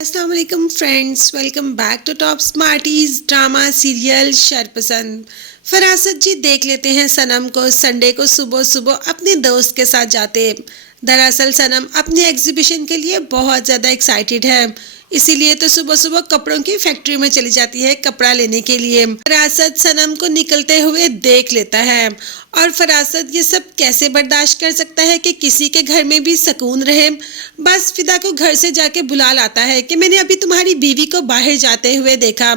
अस्सलाम वालेकुम friends, welcome back to top smarties drama serial Sharpasand. Farasat ji देख लेते हैं सनम को संडे को सुबह सुबह अपने दोस्त के साथ जाते। दरअसल सनम अपनी एग्जीबिशन के लिए बहुत ज़्यादा एक्साइटेड है, इसीलिए तो सुबह सुबह कपड़ों की फैक्ट्री में चली जाती है कपड़ा लेने के लिए। फरासत सनम को निकलते हुए देख लेता है और फरासत ये सब कैसे बर्दाश्त कर सकता है कि किसी के घर में भी सुकून रहे। बस फिदा को घर से जाके बुला लाता है कि मैंने अभी तुम्हारी बीवी को बाहर जाते हुए देखा,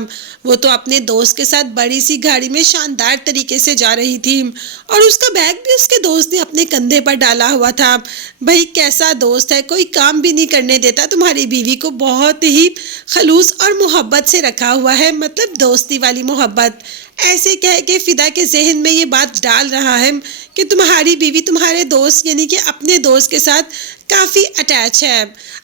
वो तो अपने दोस्त के साथ बड़ी सी गाड़ी में शानदार तरीके से जा रही थी और उसका बैग भी उसके दोस्त ने अपने कंधे पर डाला हुआ था। भाई कैसा दोस्त है, कोई काम भी नहीं करने देता, तुम्हारी बीवी को बहुत ही खलूस और मोहब्बत से रखा हुआ है, मतलब दोस्ती वाली मोहब्बत। ऐसे कह के फिदा के जहन में ये बात डाल रहा है कि तुम्हारी बीवी तुम्हारे दोस्त यानी कि अपने दोस्त के साथ काफ़ी अटैच है।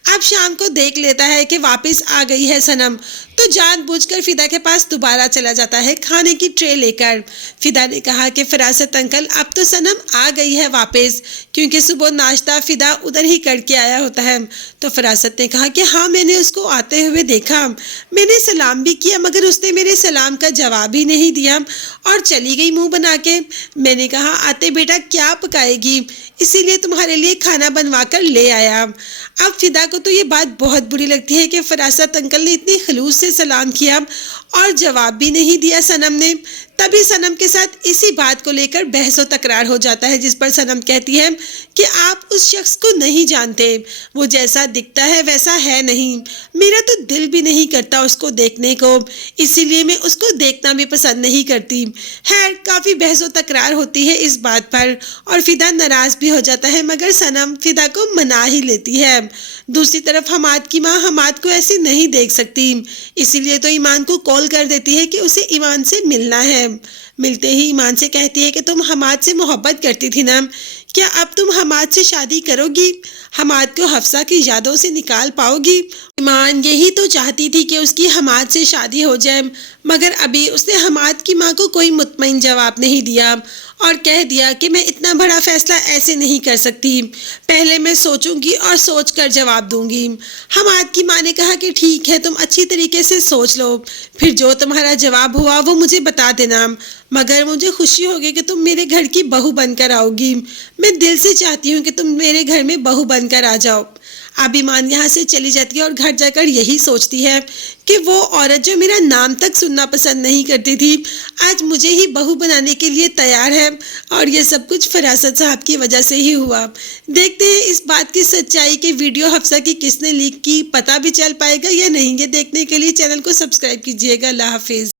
अब शाम को देख लेता है कि वापस आ गई है सनम, तो जानबूझकर फिदा के पास दोबारा चला जाता है खाने की ट्रे लेकर। फिदा ने कहा कि फरासत अंकल अब तो सनम आ गई है वापस, क्योंकि सुबह नाश्ता फिदा उधर ही करके आया होता है। तो फरासत ने कहा कि हाँ मैंने उसको आते हुए देखा, मैंने सलाम भी किया मगर उसने मेरे सलाम का जवाब ही नहीं दिया और चली गई मुंह बना के। मैंने कहा आते बेटा क्या पकाएगी, इसीलिए तुम्हारे लिए खाना बनवा कर ले आया। अब फिदा को तो ये बात बहुत बुरी लगती है कि फरासत अंकल ने इतनी खलूस से सलाम किया और जवाब भी नहीं दिया सनम ने। तभी सनम के साथ इसी बात को लेकर बहस व तकरार हो जाता है, जिस पर सनम कहती है कि आप उस शख्स को नहीं जानते, वो जैसा दिखता है वैसा है नहीं, मेरा तो दिल भी नहीं करता उसको देखने को, इसीलिए मैं उसको देखना भी पसंद नहीं करती। खैर काफ़ी बहस व तकरार होती है इस बात पर और फिदा नाराज़ भी हो जाता है, मगर सनम फिदा को मना ही लेती है। दूसरी तरफ हमाद की माँ हमाद को ऐसे नहीं देख सकती, इसीलिए तो ईमान को कॉल कर देती है कि उसे ईमान से मिलना है। मिलते ही ईमान से कहती है कि तुम हमाद से मोहब्बत करती थी ना, क्या अब तुम हमाद से शादी करोगी, हमाद को हफ्सा की यादों से निकाल पाओगी। ईमान यही तो चाहती थी कि उसकी हमाद से शादी हो जाए, मगर अभी उसने हमाद की माँ को कोई मुतमईन जवाब नहीं दिया और कह दिया कि मैं इतना बड़ा फैसला ऐसे नहीं कर सकती, पहले मैं सोचूंगी और सोच कर जवाब दूंगी। हमाद की माँ ने कहा कि ठीक है तुम अच्छी तरीके से सोच लो, फिर जो तुम्हारा जवाब हुआ वो मुझे बता देना, मगर मुझे खुशी होगी कि तुम मेरे घर की बहू बनकर आओगी। मैं दिल से चाहती हूँ कि तुम मेरे घर में बहू बनकर आ जाओ। अब ईमान यहाँ से चली जाती है और घर जाकर यही सोचती है कि वो औरत जो मेरा नाम तक सुनना पसंद नहीं करती थी, आज मुझे ही बहू बनाने के लिए तैयार है और ये सब कुछ फरासत साहब की वजह से ही हुआ। देखते हैं इस बात की सच्चाई कि वीडियो हफ्सा की किसने लीक की, पता भी चल पाएगा या नहीं। ये देखने के लिए चैनल को सब्सक्राइब कीजिएगा। अल्लाह हाफिज़।